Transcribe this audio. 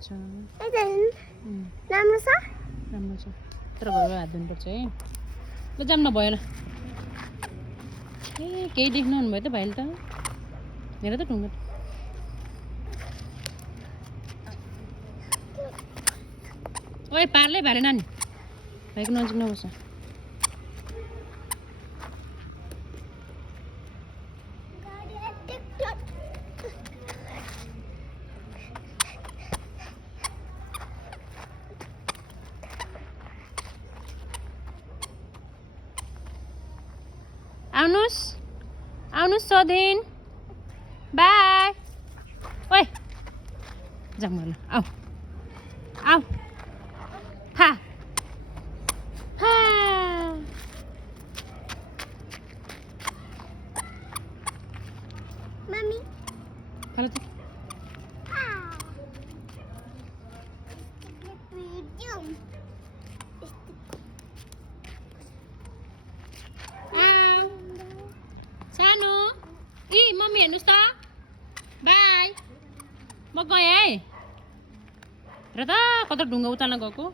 राम्रो छ तर घरबाट हात धुनुपर्छ है ल जान्न भएन ए केही देख्नु हुनुभयो त भाइले त हेर त ढुङ्गा ओए पार्लै भाले नानी भाइको नजिक नबस्छ आउनुस् सधैँ बाई ओए जाऊँ ल आऊ आऊ फा फा मम्मी फल त सानो ई मम्मी हेर्नुस् त बाई म गएँ है र त कता ढुङ्गा उताल्न गएको